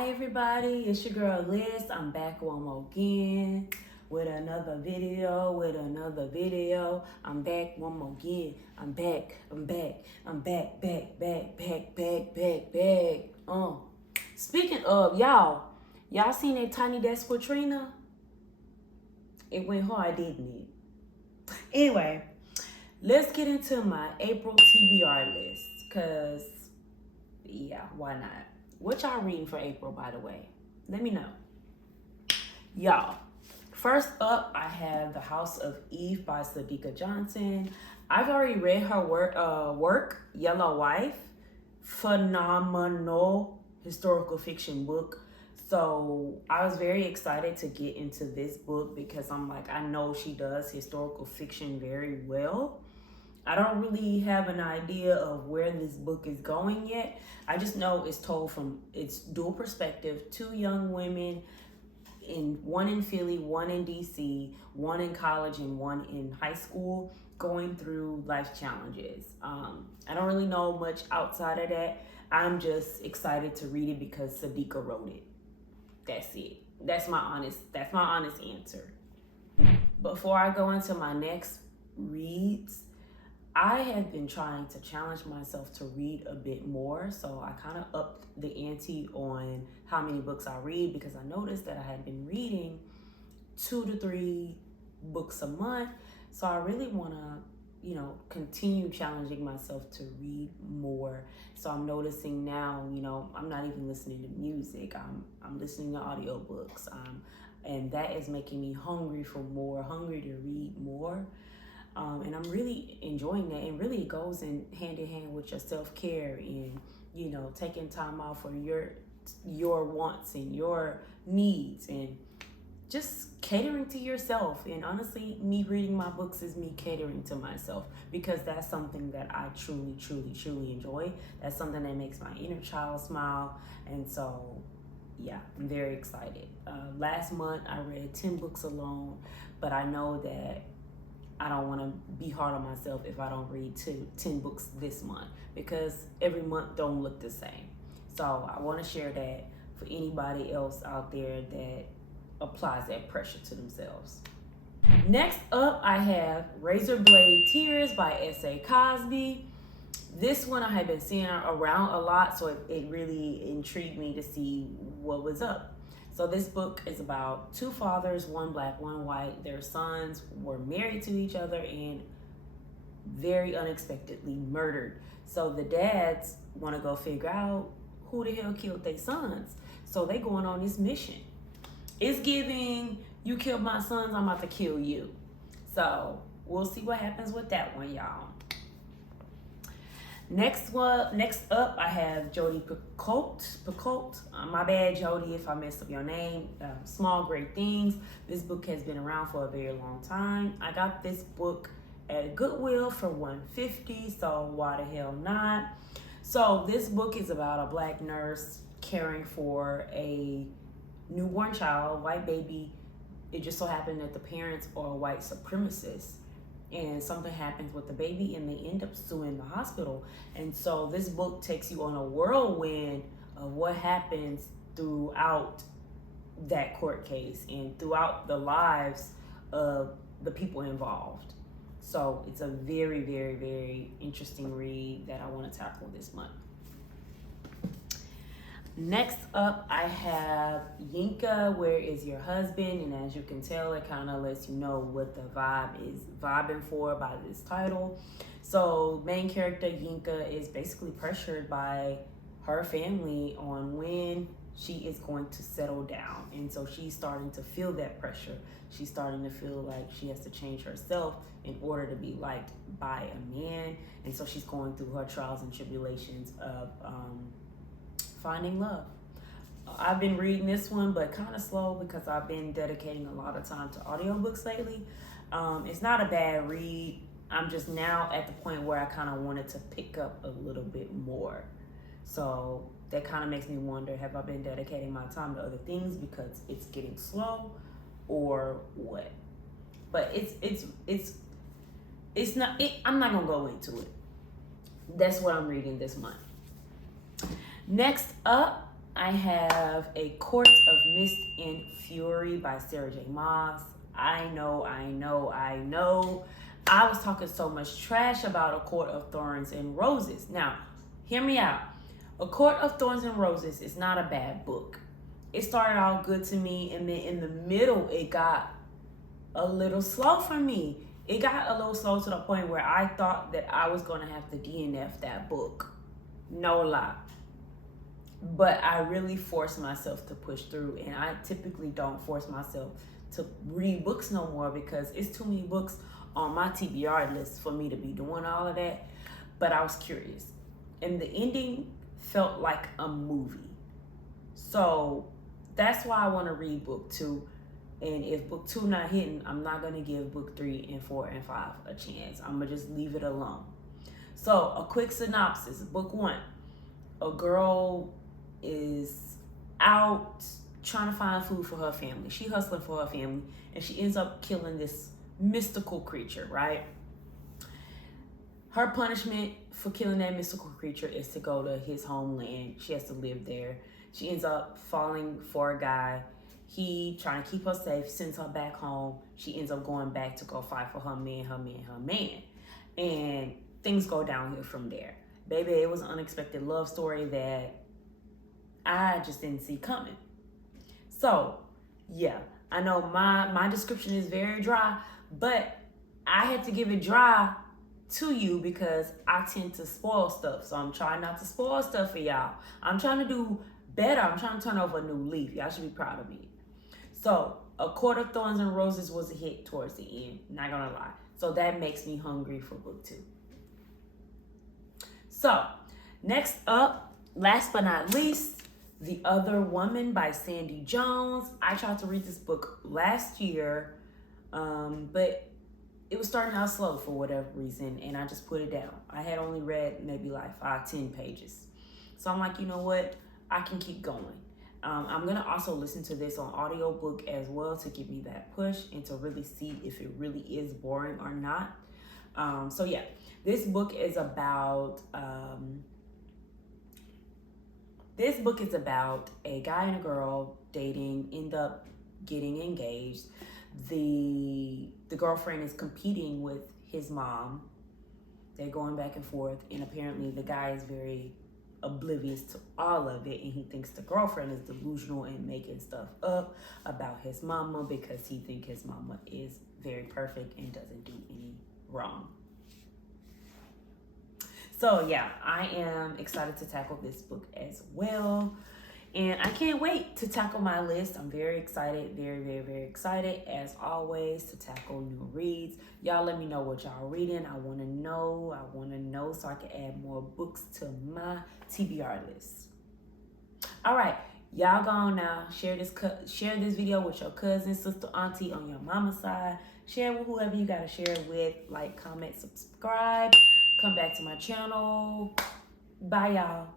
Hi everybody, it's your girl Liz. I'm back one more again with another video, I'm back one more again. I'm back. Speaking of, y'all seen that Tiny Desk with Trina? It went hard, didn't it? Anyway, let's get into my April TBR list, cause yeah, why not? What y'all reading for April, by the way? Let me know. Y'all, first up, I have The House of Eve by Sadiqa Johnson. I've already read her work, Yellow Wife. Phenomenal historical fiction book. So I was very excited to get into this book because I'm like, I know she does historical fiction very well. I don't really have an idea of where this book is going yet. I just know it's told from its dual perspective, two young women, one in Philly, one in DC, one in college and one in high school, going through life challenges. I don't really know much outside of that. I'm just excited to read it because Sadiqa wrote it. That's it. That's my honest answer. Before I go into my next reads, I have been trying to challenge myself to read a bit more, so I kind of upped the ante on how many books I read because I noticed that I had been reading 2 to 3 books a month. So I really want to, continue challenging myself to read more. So I'm noticing now, I'm not even listening to music. I'm listening to audiobooks. And that is making me hungry for more, hungry to read more. And I'm really enjoying that. And really it goes in hand with your self-care and, taking time out for your wants and your needs and just catering to yourself. And honestly, me reading my books is me catering to myself because that's something that I truly enjoy. That's something that makes my inner child smile. And so, yeah, I'm very excited. Last month I read 10 books alone, but I know that I don't want to be hard on myself if I don't read 10 books this month because every month don't look the same. So I want to share that for anybody else out there that applies that pressure to themselves. Next up, I have Razor Blade Tears by S.A. Cosby. This one I had been seeing around a lot, so it really intrigued me to see what was up. So this book is about 2 fathers, one black, one white. Their sons were married to each other and very unexpectedly murdered. So the dads want to go figure out who the hell killed their sons. So they going on this mission. It's giving, you killed my sons, I'm about to kill you. So we'll see what happens with that one, y'all. Next up, I have Jodi Picoult. My bad, Jodi, if I messed up your name. Small Great Things. This book has been around for a very long time. I got this book at Goodwill for $150, so why the hell not? So this book is about a black nurse caring for a newborn child, white baby. It just so happened that the parents are white supremacists. And something happens with the baby and they end up suing the hospital. And so this book takes you on a whirlwind of what happens throughout that court case and throughout the lives of the people involved. So it's a very interesting read that I want to tackle this month. Next up, I have Yinka, Where Is Your Husband? And as you can tell, it kind of lets you know what the vibe is vibing for by this title. So main character Yinka is basically pressured by her family on when she is going to settle down. And so she's starting to feel that pressure. She's starting to feel like she has to change herself in order to be liked by a man. And so she's going through her trials and tribulations of finding love. I've been reading this one, but kind of slow because I've been dedicating a lot of time to audiobooks lately. It's not a bad read. I'm just now at the point where I kind of wanted to pick up a little bit more. So that kind of makes me wonder, have I been dedicating my time to other things because it's getting slow or what? But it's not, I'm not gonna go into it. That's what I'm reading this month. Next up, I have A Court of Mist and Fury by Sarah J. Maas. I know. I was talking so much trash about A Court of Thorns and Roses. Now, hear me out. A Court of Thorns and Roses is not a bad book. It started out good to me, and then in the middle, it got a little slow for me. It got a little slow to the point where I thought that I was going to have to DNF that book. No lie. But I really forced myself to push through, and I typically don't force myself to read books no more because it's too many books on my TBR list for me to be doing all of that. But I was curious, and the ending felt like a movie. So that's why I want to read book 2. And if book 2 not hitting, I'm not going to give book 3 and 4 and 5 a chance. I'm going to just leave it alone. So a quick synopsis. Book 1. A girl is out trying to find food for her family. She hustling for her family, and she ends up killing this mystical creature, right? Her punishment for killing that mystical creature is to go to his homeland. She has to live there. She ends up falling for a guy. He trying to keep her safe, sends her back home. She ends up going back to go fight for her man. And things go downhill from there. Baby, it was an unexpected love story that I just didn't see coming. So, yeah, I know my description is very dry, but I had to give it dry to you because I tend to spoil stuff. So I'm trying not to spoil stuff for y'all. I'm trying to do better. I'm trying to turn over a new leaf. Y'all should be proud of me. So, A Court of Thorns and Roses was a hit towards the end. Not gonna lie. So that makes me hungry for book 2. So, next up, last but not least, The Other Woman by Sandy Jones. I tried to read this book last year, but it was starting out slow for whatever reason, and I just put it down. I had only read maybe like 5-10 pages. So I'm like, you know what? I can keep going. I'm going to also listen to this on audiobook as well to give me that push and to really see if it really is boring or not. So yeah, this book is about a guy and a girl dating, end up getting engaged. The girlfriend is competing with his mom. They're going back and forth, and apparently the guy is very oblivious to all of it, and he thinks the girlfriend is delusional and making stuff up about his mama because he thinks his mama is very perfect and doesn't do any wrong. So yeah, I am excited to tackle this book as well. And I can't wait to tackle my list. I'm very excited, very excited, as always, to tackle new reads. Y'all let me know what y'all reading. I want to know so I can add more books to my TBR list. All right, y'all go on now. Share this video with your cousin, sister, auntie on your mama's side. Share with whoever you got to share it with. Like, comment, subscribe. Come back to my channel. Bye, y'all.